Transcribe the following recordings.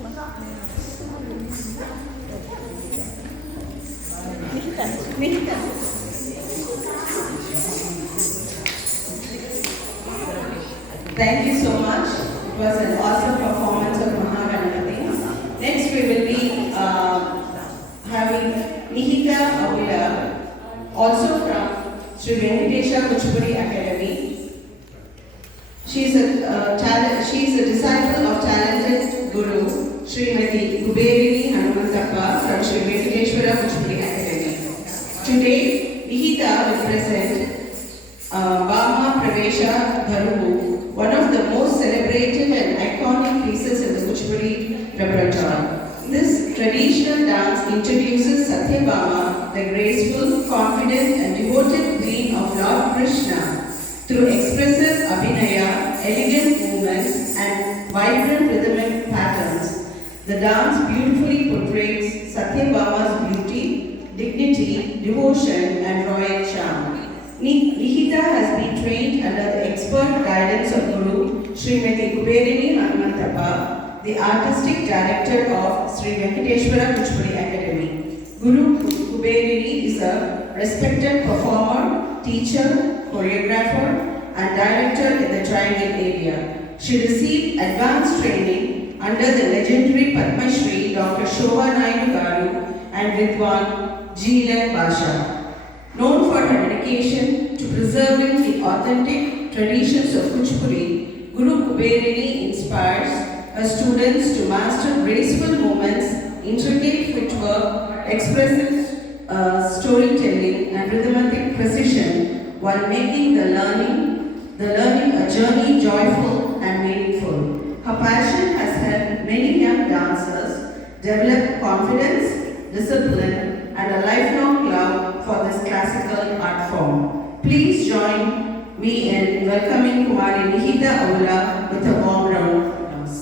Thank you so much. It was an awesome performance of Mahaganapati. Next, we will be having Nihita Avula, also from Sri Venkatesha Kuchipudi Academy. She is a disciple of talented Guru Srimati Kuberini Hanumantappa from Sri Venkateshwara Kuchipudi Academy. Today, Nihita will present Bama Pravesha Dharuvu, one of the most celebrated and iconic pieces in the Kuchipudi repertoire. This traditional dance introduces Satyabhama, the graceful, confident and devoted queen of Lord Krishna, through expressive abhinaya, elegant movements and vibrant rhythmic patterns. The dance beautifully portrays Satyabhama's beauty, dignity, devotion and royal charm. Nihita has been trained under the expert guidance of Guru Srimati Kuberini Hanumantappa, the artistic director of Sri Venkateshwara Kuchipudi Academy. Guru Kuberini is a respected performer, teacher, choreographer and director in the Triangle area. She received advanced training under the legendary Padma Shri Dr. Shobha Naidu Garu and Vidwan G.L. Basha. Known for her dedication to preserving the authentic traditions of Kuchipudi, Guru Kuberini inspires her students to master graceful movements, intricate footwork, expressive storytelling and rhythmic precision while making the learning a journey joyful and meaningful. Her passion has helped many young dancers develop confidence, discipline and a lifelong love for this classical art form. Please join me in welcoming Kumari Nihita Avula with a warm round of applause.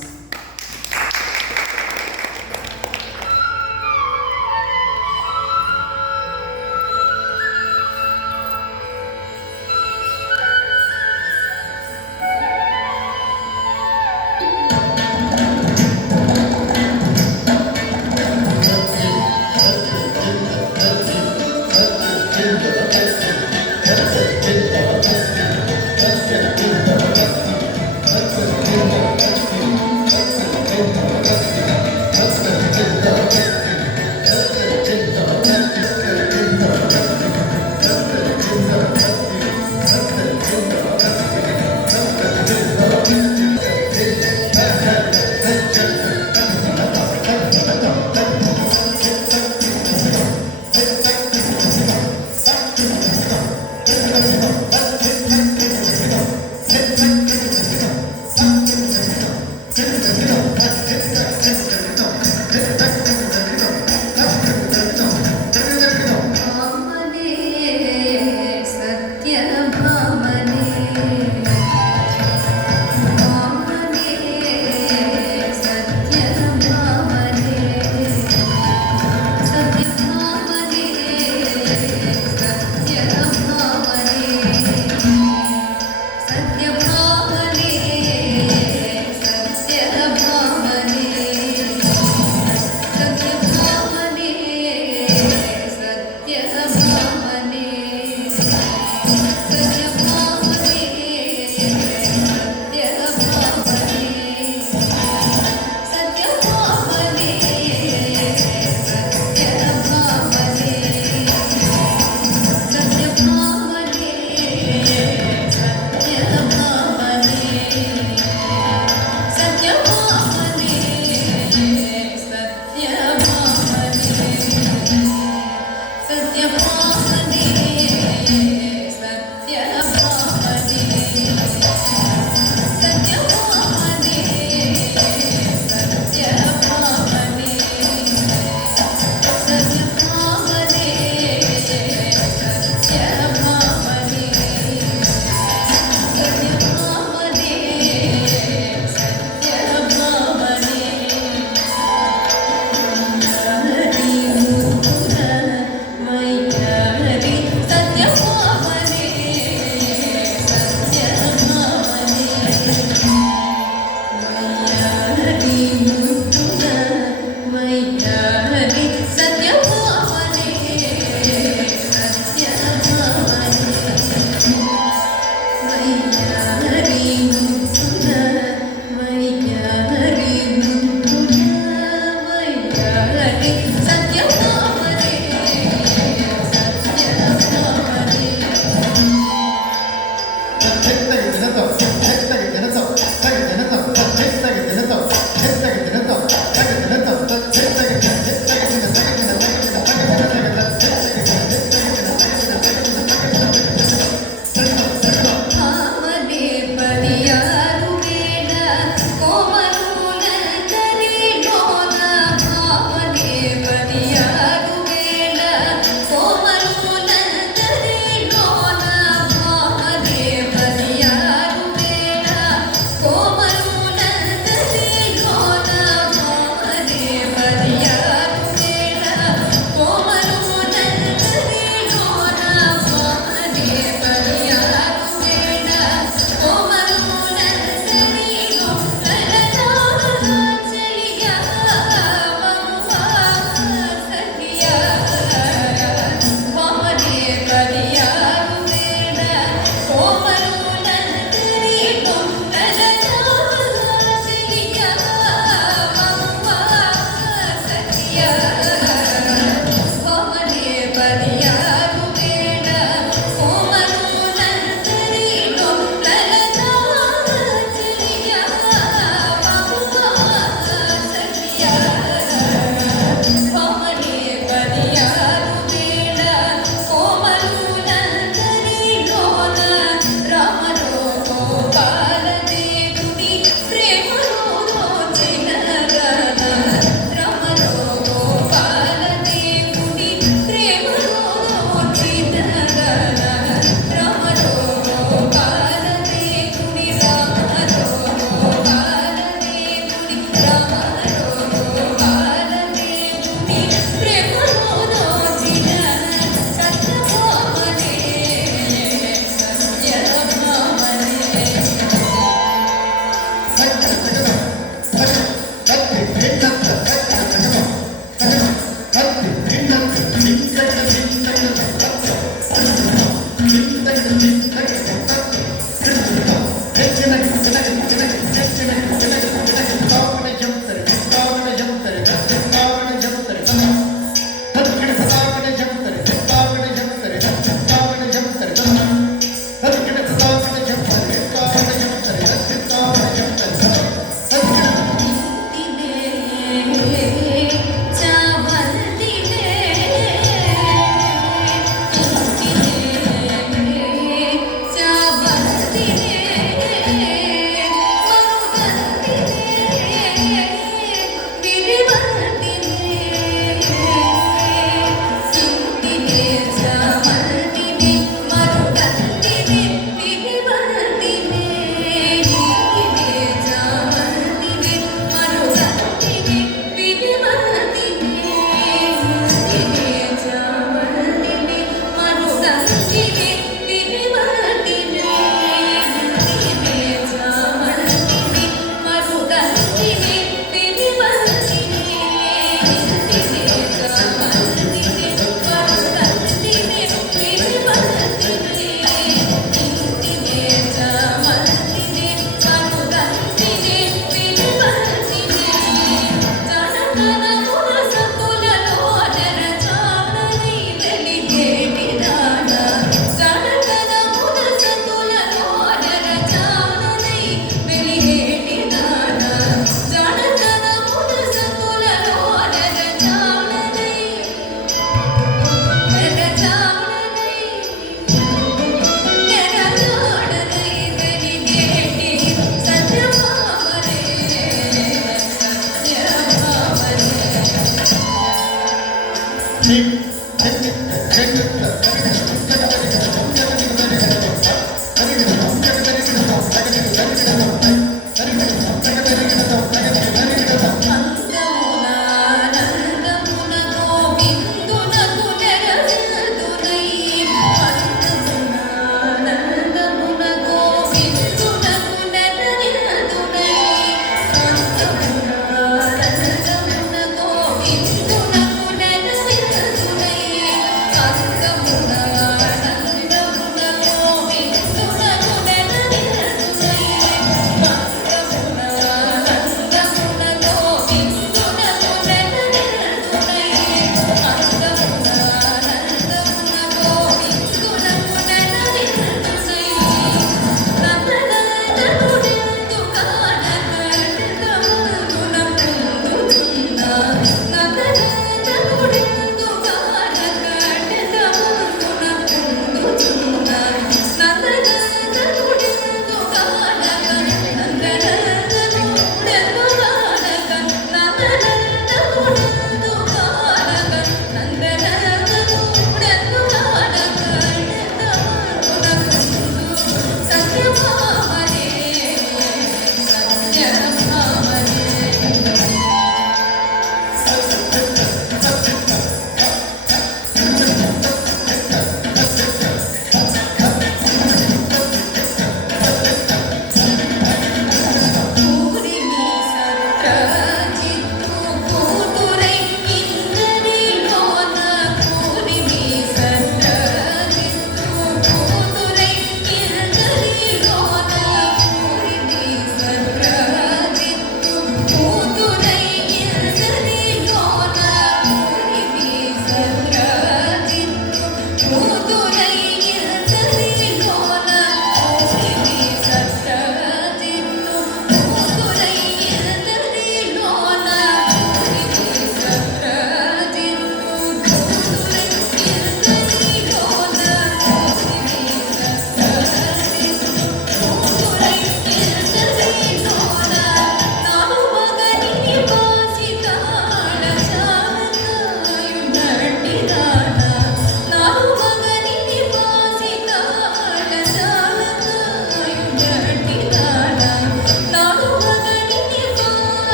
Thank you.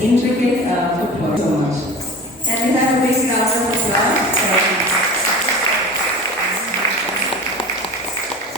intricate footwork so much. Can we have a big round